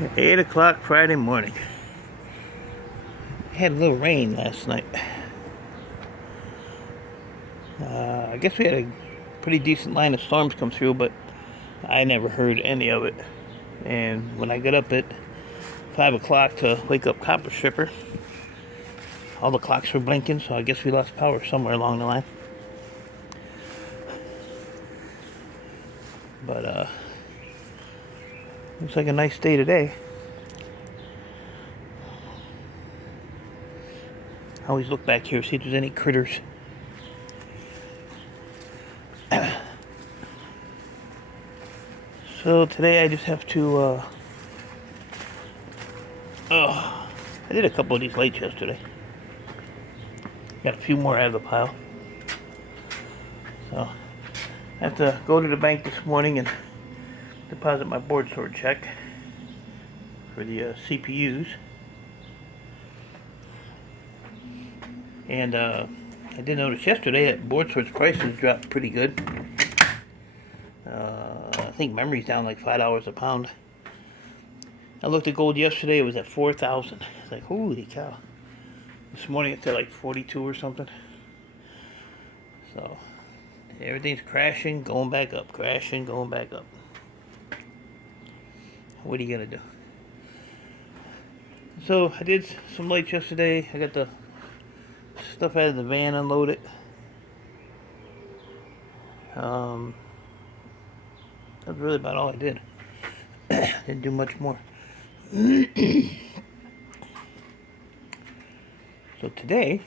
8 o'clock Friday morning. Had a little rain last night. I guess we had a pretty decent line of storms come through, but I never heard any of it. And when I got up at 5 o'clock to wake up Copper Stripper, all the clocks were blinking, so I guess we lost power somewhere along the line. But looks like a nice day today. I always look back here, see if there's any critters. So today I just have to, I did a couple of these lights yesterday. Got a few more out of the pile. So I have to go to the bank this morning and deposit my board sort check for the CPUs. And I did notice yesterday that board sort's prices dropped pretty good. I think memory's down like $5 a pound. I looked at gold yesterday, it was at 4,000. It's like, holy cow. This morning it's at like 42 or something. So everything's crashing, going back up, crashing, going back up. What are you gonna do? So I did some lights yesterday. I got the stuff out of the van unloaded. That's really about all I did. Didn't do much more. So today,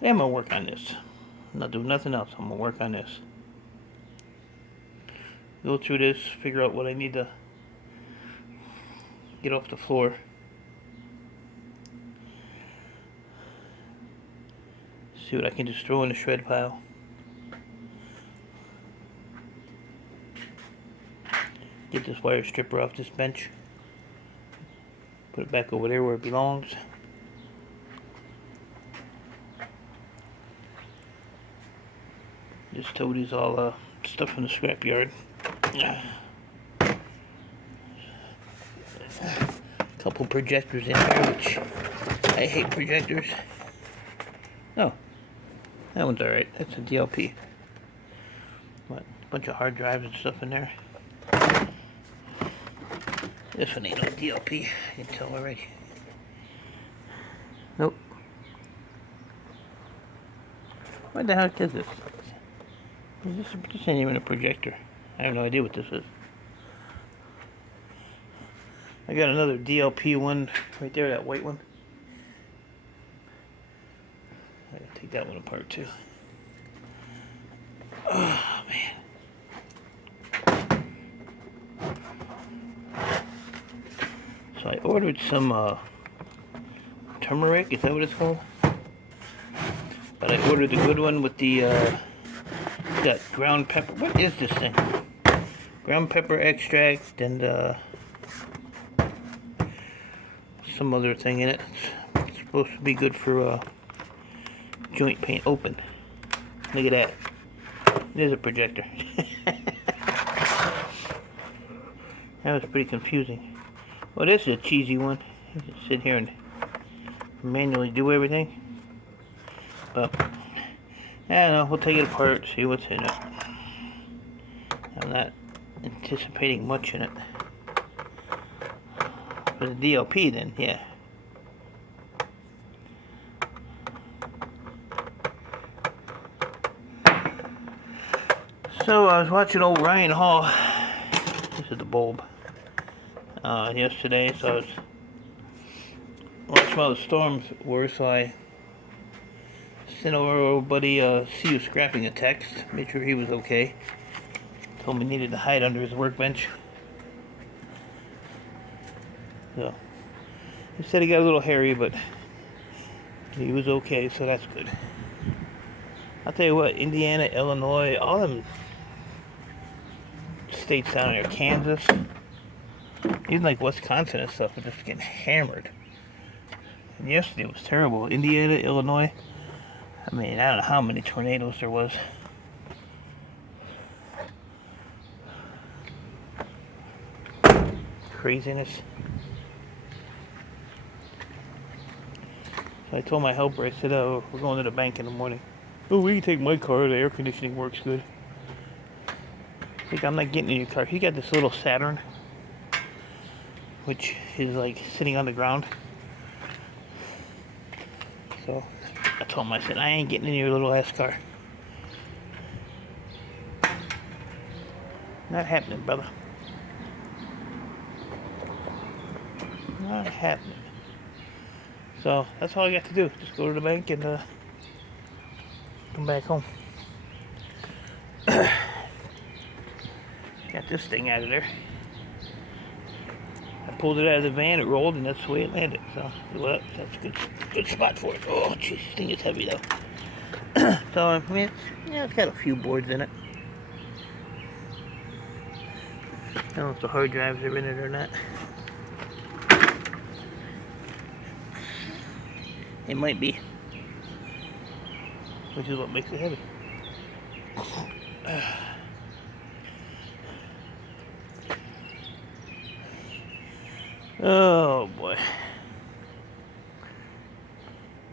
I'm gonna work on this. I'm not doing nothing else. I'm gonna work on this. Go through this, figure out what I need to get off the floor. See what I can just throw in the shred pile. Get this wire stripper off this bench. Put it back over there where it belongs. This tote is all stuff from the scrapyard. Couple projectors in there, which I hate projectors. Oh, that one's alright. That's a DLP. What? A bunch of hard drives and stuff in there. This one ain't no DLP. I can tell already. Nope. What the heck is this? This ain't even a projector. I have no idea what this is. I got another DLP one right there, that white one. I gotta take that one apart too. Oh man. So I ordered some turmeric, is that what it's called? But I ordered the good one with the got ground pepper. What is this thing? Ground pepper extract and some other thing in it. It's supposed to be good for joint pain. Open. Look at that. It is a projector. That was pretty confusing. Well, this is a cheesy one. You can sit here and manually do everything. But I don't know. We'll take it apart, see what's in it. I'm not anticipating much in it. For the DLP, then, yeah. So I was watching old Ryan Hall. This is the bulb. Yesterday, so I was watching while the storms were, so I sent over old buddy see you scrapping a text, made sure he was okay. Told me he needed to hide under his workbench. So he said he got a little hairy, but he was okay, so that's good. I'll tell you what, Indiana, Illinois, all them states down there, Kansas, even like Wisconsin and stuff, are just getting hammered. And yesterday was terrible. Indiana, Illinois, I mean, I don't know how many tornadoes there was. craziness. So I told my helper, I said, oh, we're going to the bank in the morning. Oh, we can take my car, the air conditioning works good. Like, I'm not getting in your car. He got this little Saturn, which is like sitting on the ground. So I told him, I said, I ain't getting in your little ass car. Not happening, brother. Not happening. So that's all I got to do. Just go to the bank and come back home. Got this thing out of there. I pulled it out of the van, it rolled, and that's the way it landed. So well, that's a good spot for it. Oh, jeez, this thing is heavy though. So I mean, it's got a few boards in it. I don't know if the hard drives are in it or not. It might be, which is what makes it heavy. Oh boy.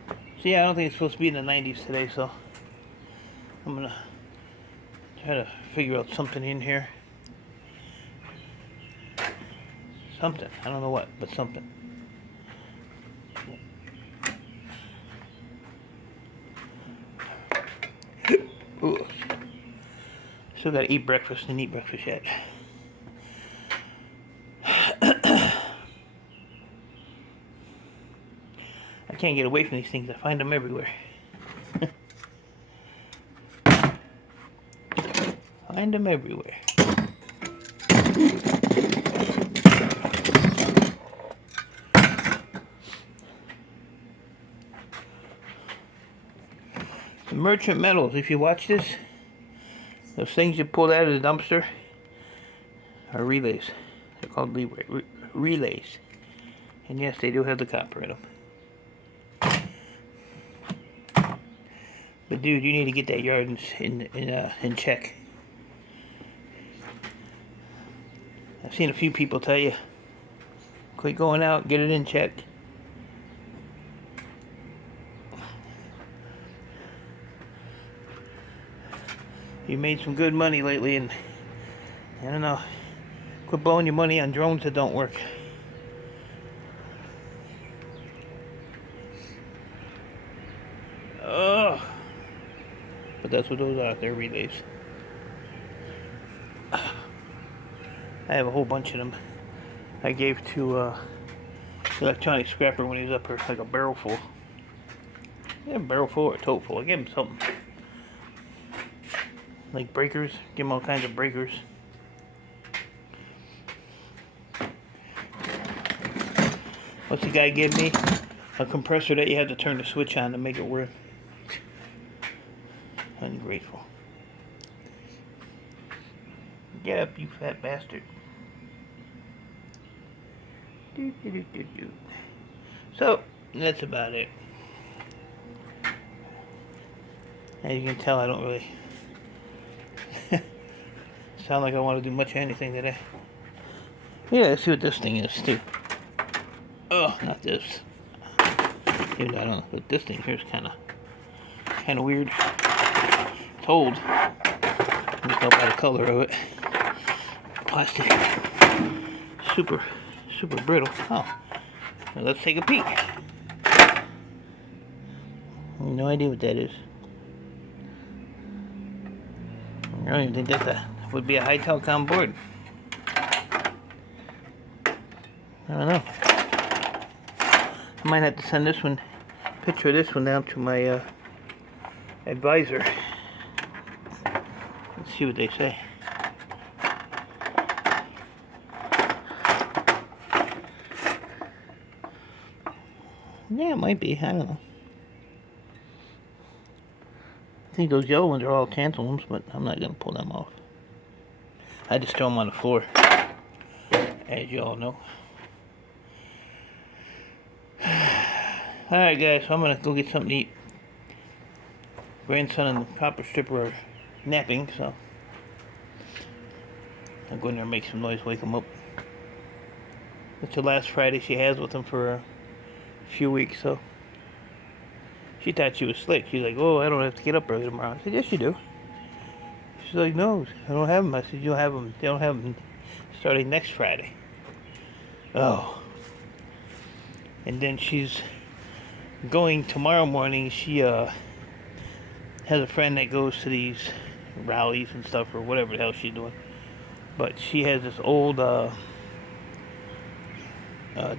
So yeah, I don't think it's supposed to be in the 90s today, so I'm gonna try to figure out something in here. Something. I don't know what, but something. Ooh. Still gotta eat breakfast. Didn't eat breakfast yet. I can't get away from these things. I find them everywhere. Find them everywhere. The Merchant Metals, if you watch this, those things you pulled out of the dumpster are relays. They're called relays. And yes, they do have the copper in them. But dude, you need to get that yard in check. I've seen a few people tell you, quit going out, get it in check. You made some good money lately, and I don't know, quit blowing your money on drones that don't work. Ugh. But that's what those are, they're relays. I have a whole bunch of them. I gave to electronic scrapper when he was up here, like a barrel full. Yeah, a barrel full or a tote full. I gave him something. Like breakers, give him all kinds of breakers. What's the guy give me? A compressor that you have to turn the switch on to make it work. Ungrateful. Get up, you fat bastard. So, that's about it. As you can tell, I don't really sound like I want to do much of anything today. Yeah, let's see what this thing is, too. Oh, not this. Even though I don't know, but this thing here is kind of weird. It's old. You can tell by the color of it. Plastic. Super brittle. Oh, well, let's take a peek. No idea what that is. I don't even think that would be a high telecom board. I don't know. I might have to send this one, picture of this one down to my advisor. Let's see what they say. Yeah, it might be. I don't know. I think those yellow ones are all tantalums, but I'm not going to pull them off. I just throw them on the floor, as you all know. Alright guys, so I'm going to go get something to eat. Grandson and the copper stripper are napping, so I'll go in there and make some noise, wake them up. It's the last Friday she has with him for a few weeks, so she thought she was slick. She's like, "Oh, I don't have to get up early tomorrow." I said, "Yes, you do." She's like, "No, I don't have them." I said, "You'll have them. They don't have them starting next Friday." Oh. And then she's going tomorrow morning. She has a friend that goes to these rallies and stuff, or whatever the hell she's doing. But she has this old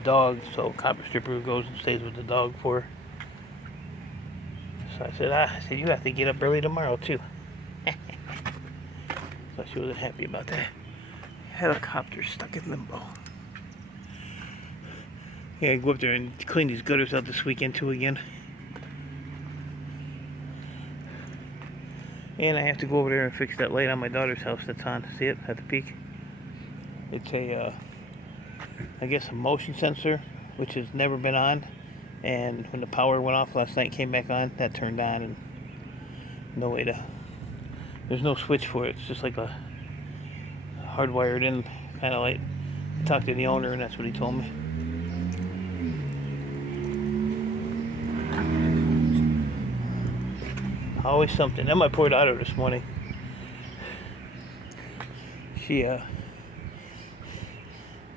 dog, so copper stripper goes and stays with the dog for her. So I said, you have to get up early tomorrow too. So she wasn't happy about that. Helicopter stuck in limbo. Yeah, I go up there and clean these gutters out this weekend too again. And I have to go over there and fix that light on my daughter's house that's on. See it at the peak? It's a, I guess a motion sensor, which has never been on. And when the power went off last night, came back on, that turned on, and no way to, there's no switch for it. It's just like a hardwired in kind of light. I talked to the owner and that's what he told me. Always something. And my poor daughter this morning, she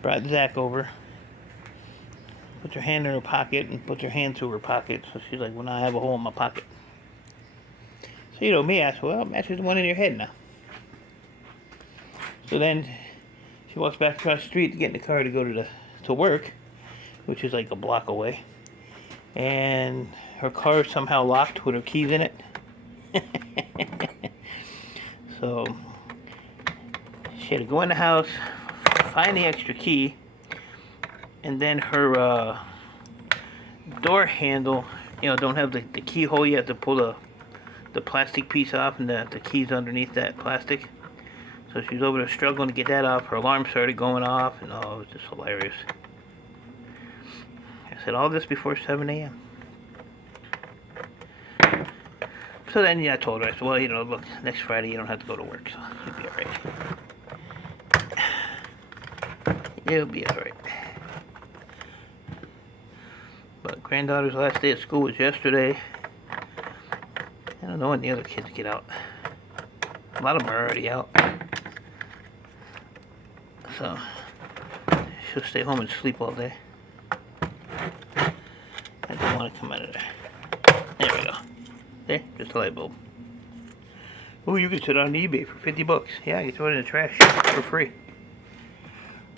brought Zach over, put her hand in her pocket and put her hand through her pocket. So she's like, well, now I have a hole in my pocket. So, you know, me, I said, well, it matches the one in your head now. So then she walks back across the street to get in the car to go to work, which is like a block away. And her car is somehow locked with her keys in it. So she had to go in the house, find the extra key, and then her door handle, you know, don't have the keyhole. You have to pull the plastic piece off, and the key's underneath that plastic. So she was over there struggling to get that off. Her alarm started going off, and oh, it was just hilarious. I said all this before 7 a.m. So then, yeah, I told her, I said, well, you know, look, next Friday you don't have to go to work, so you'll be alright. You'll be alright. But granddaughter's last day of school was yesterday. I don't know when the other kids get out. A lot of them are already out. So, she'll stay home and sleep all day. I don't want to come out of there. There we go. There, just a light bulb. Ooh, you can sit on eBay for 50 bucks. Yeah, you throw it in the trash for free.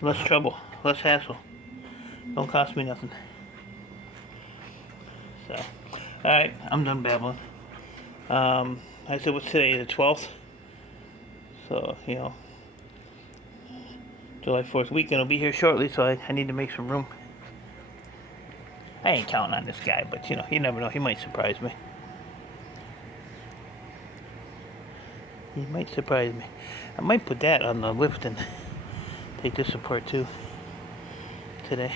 Less trouble, less hassle. Don't cost me nothing. So, alright, I'm done babbling. I said, what's today, the 12th? So, you know, July 4th weekend will be here shortly, so I need to make some room. I ain't counting on this guy, but, you know, you never know. He might surprise me. He might surprise me. I might put that on the lift and take this apart too today.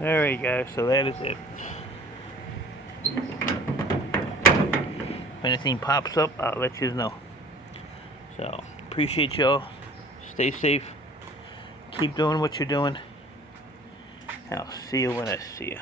Alright guys, so that is it. If anything pops up, I'll let you know. So, appreciate y'all. Stay safe. Keep doing what you're doing. I'll see you when I see you.